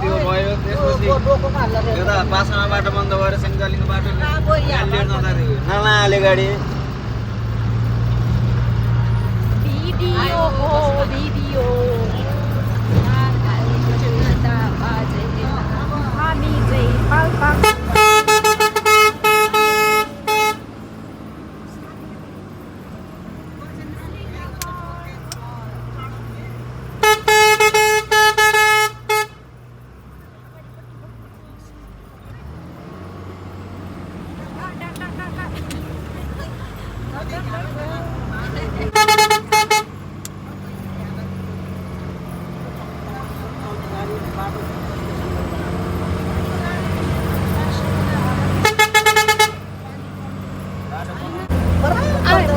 त्यो भयो त्यसपछि त्यो त पासामा बाटो बन्द भएर सेन्जालीको बाटो नलाले गाडी भिडियो हामी चाहिँ पाल्पा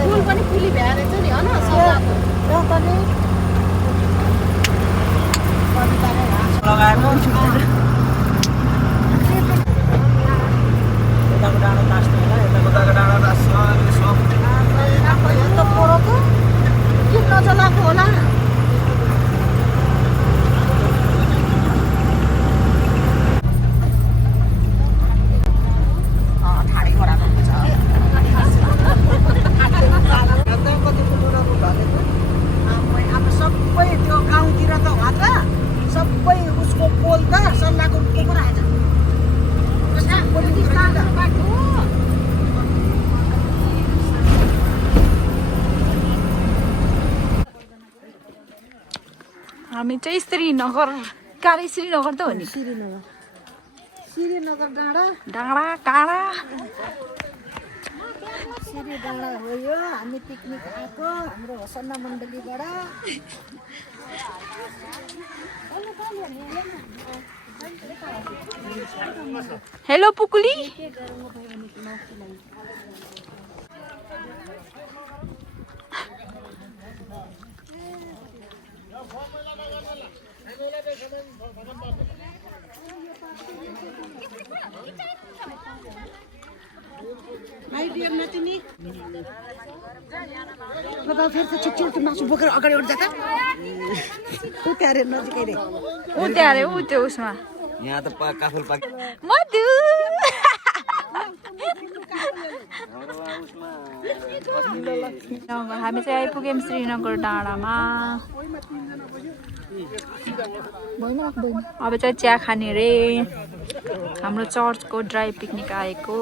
फुल पनि फुली भ्याएर छ नि हैन चलाएको होला सबै त्यो गाउँतिर त हात सबै उसको पोल त सल्लाहको ऊपर आएछ हामी चाहिँ श्रीनगर काली श्रीनगर त हो नि श्रीनगर डाँडा काँडा श्री डाँडा हो यो हामी पिकनिक आएको हाम्रो होसन्ना मण्डलीबाट हेलो पुकुली आइडिया नतिनी बाबा फेरि त छिटो मासु बोकेर अगाडि उठ जाता उ त्यारे नजिकै रे उ त्यारे उ त्यो उसमा यहाँ त काफल पाक मधु हामी चाहिँ आइपुग्यौँ श्रीनगर डाँडामा अब चाहिँ चिया खाने रे हाम्रो चर्चको ड्राई पिकनिक आएको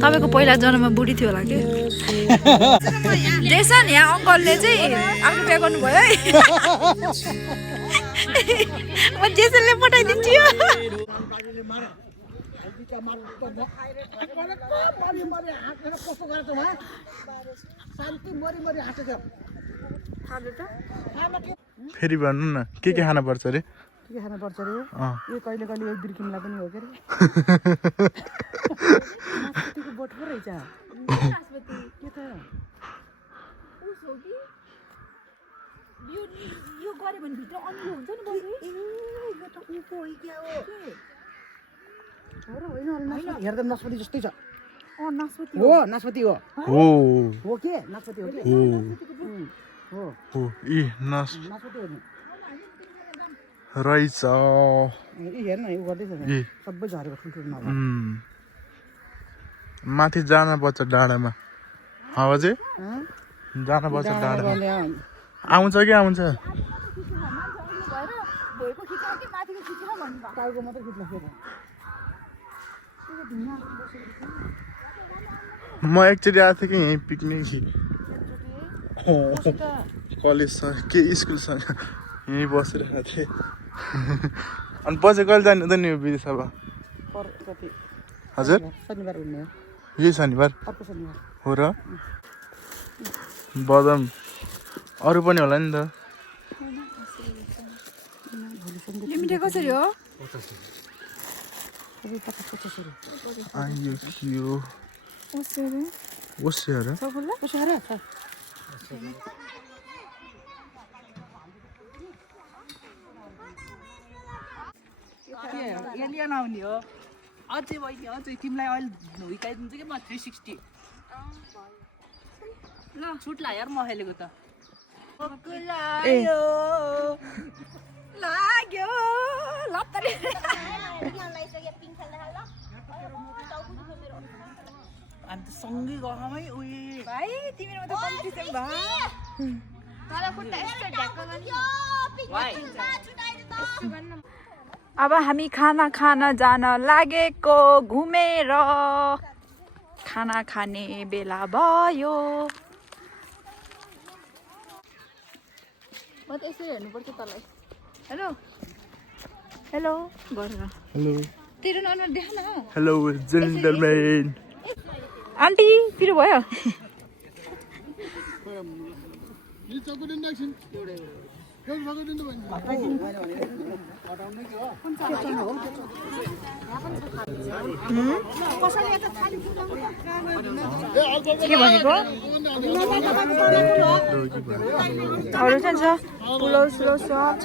तपाईको पहिला जन्ममा बुढी थियो होला के देसन यहाँ अङ्कलले चाहिँ आफ्नो बिहा गर्नुभयो है म जेसनले पठाइदिन्छु यो फेरि भन्नु न के खान पर्छ रे के खान पर्छ रे यो कहिले कहिले एक बिर्किमला पनि हो के रे नास्पतिको बोट पो रहेछ नास्पति के त उस हो कि यो गरे भने भित्र अन्य हुन्छ नि बरु ए यो त उको हो क्या हो र होइन नास्पति हेर्दा नास्पति जस्तै छ नास्पति हो नास्पति हो हो के नास्पति हो के हो ई नास्पति हो रहेछ हेर्न यो गर्दैछ सबै झरेको ठुल्ठुलो नभए माथि जान पर्छ डाँडामा हावा चाहिँ जान पर्छ डाँडामा आउँछ कि आउँछ म एकचोटि आएको थिएँ कि यहीँ पिकनिक कलेज सर के स्कुलसँग यहीँ बसिरहेको थिएँ अनि पछि कहिले जाने त नि यो विदेशमा हजुर शनिबार हुने यही शनिबार अर्को शनिबार हो र बदम अरू पनि होला नि त मिठाई कसरी हो आयो कियो ओसे अरे यहाँ नआउने हो अझै बहिनी अझै तिमीलाई अहिले हुर्काइदिन्छु कि म 360 ल छुट ला यार म खेलेको त लाग्यो लत्तरी अन्त सँगै गहमै उयो भाइ तिमीले त कम्पिटिसन भयो अब हामी खाना खान जान लागेको घुमेर खाना खाने बेला भयो म त यसरी हेर्नुपर्छ तँलाई हेलो हेलो गरेर हेलो तेरो अनुहार देख न हेलो जेन्टलमेन आन्टी पिरो भयो के भनेको अरू चाहिँ छ पुलाउ सुलाउ सब छ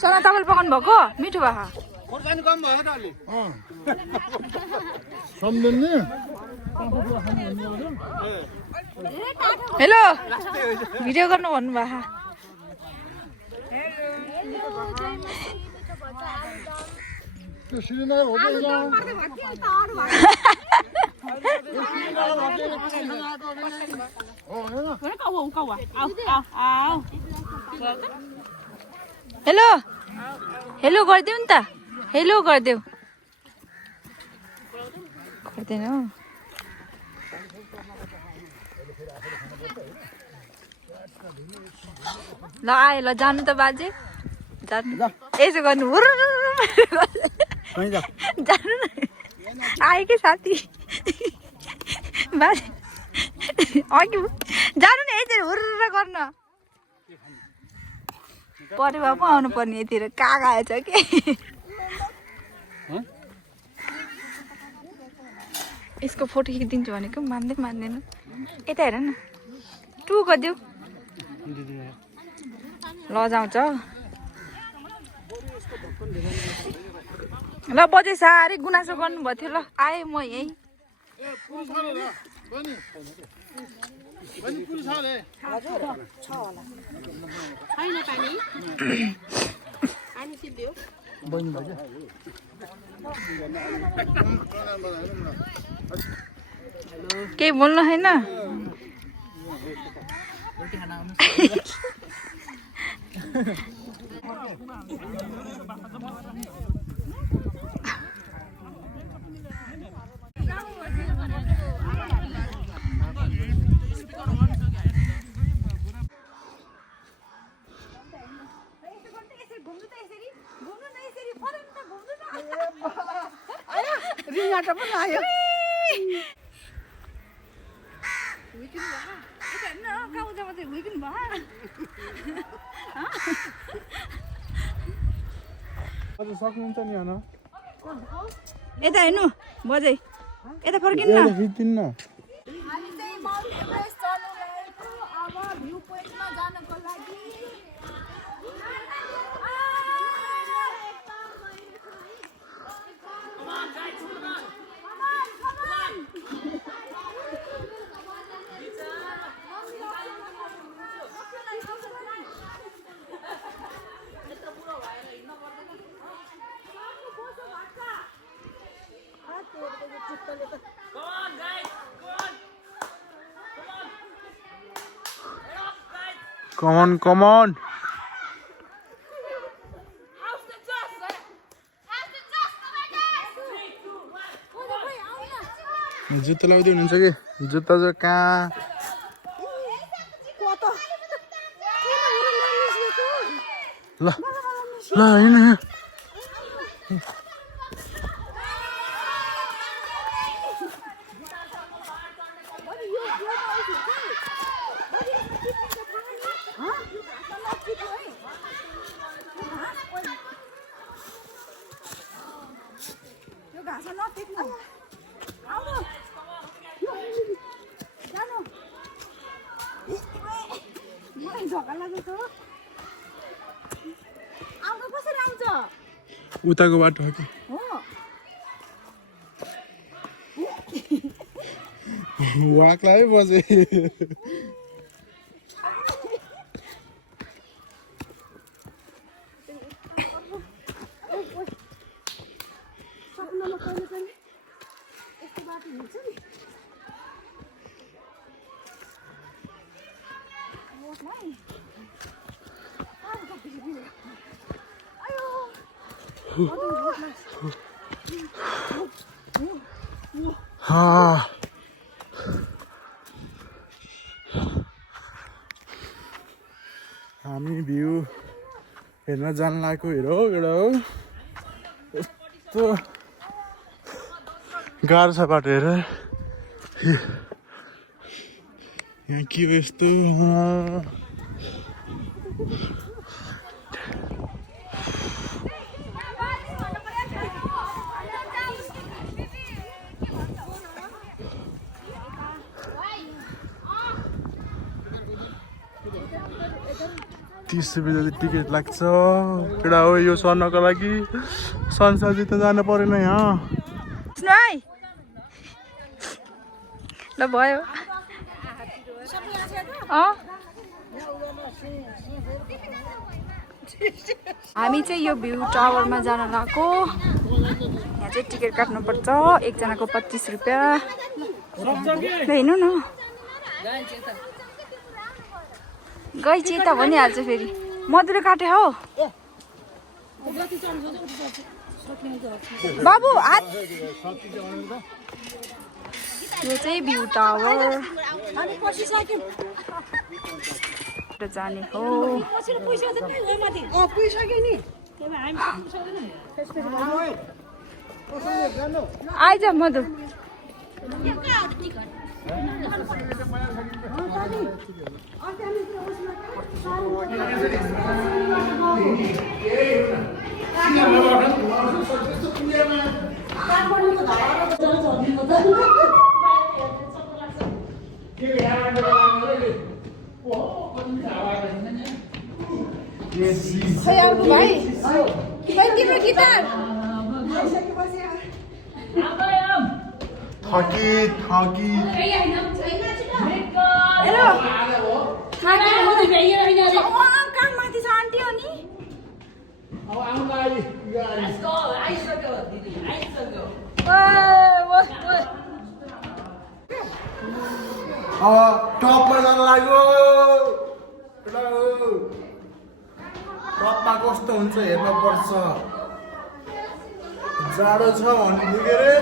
चना तपाईँले पकाउनु भएको मिठो भएको हेलो भिडियो गर्नु भन्नुभएको हेलो हेलो गरिदेऊ नि त हेलो गरिदेऊ गर्दैन ल आयो ल जानु त बाजे जानु यसो गर्नु जानु न आयो कि साथी बाजे अघि जानु न यसरी हुर्र गर्न परिवार पो आउनु पर्ने यतिर काग आएछ कि यसको फोटो खिचिदिन्छु भनेको मान्दैन यता हेर न टु गरिदेऊ लजाउँछ ल बजे साह्रै गुनासो गर्नुभएको थियो ल आएँ म यहीँ केही बोल्नु होइन रिङाटा पनि आयो सक्नुहुन्छ नि होइन यता हेर्नु बजै यता फर्किनु न खिच्दिन्न हामी चाहिँ माउन्ट एभरेस्ट चढ्नु लागेको अब भ्यू पोइन्टमा जानको लागि Come on. जुत्ता लाउँदै हुनुहुन्छ कि जुत्ता चाहिँ कहाँ ल ल होइन उताको बाटो हो कि वाक्लै बजे हामी भ्यू हेर्न जान लागेको हेरो एउटा हो यस्तो गाह्रो छ बाटो हेर यहाँ के हो यस्तो ₹30 जति टिकट लाग्छ केटा हो यो सर्नको लागि संसार जित्न जानु परेन यहाँ ल भयो हामी चाहिँ यो भ्यू टावरमा जान लागेको यहाँ चाहिँ टिकट काट्नुपर्छ एकजनाको ₹25 हेर्नु न गई चेता भनिहाल्छ फेरि मधुरो काटे हो बाबु हात यो चाहिँ भ्यू टावर जाने हो आइज मधु खै अर्को भाइ खै तिम्रो गिटार थकी हेलो काम माथि छ आन्टी हो नि टपमा जान लाग्यो टपमा कस्तो हुन्छ हेर्न पर्छ जाडो छ भन्नु के अरे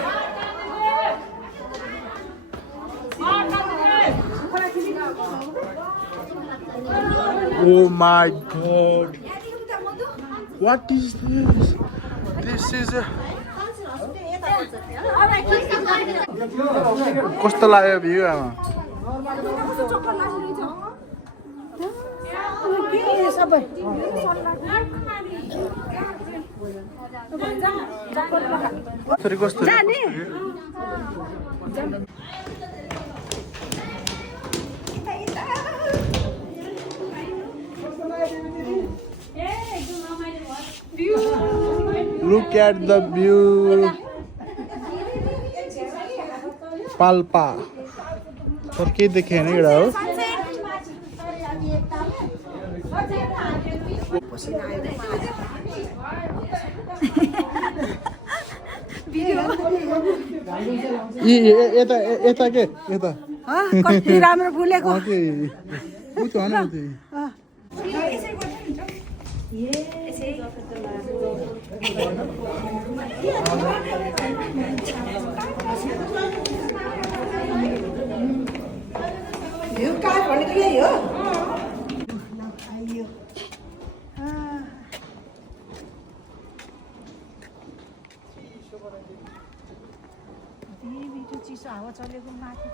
Oh my god. What is this? This is a कस्तो लाग्यो भ्यू आमा कस्तो Look at the view. Palpa तर के देखे हैन एउटा हो यता के यता कति राम्रो फुलेको ओके उ त हैन यो काठ भनेको यही हो चिसो हावा चलेको माथि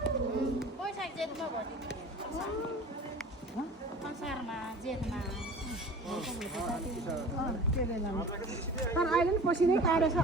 तर अहिले नि पसिनै काटेछ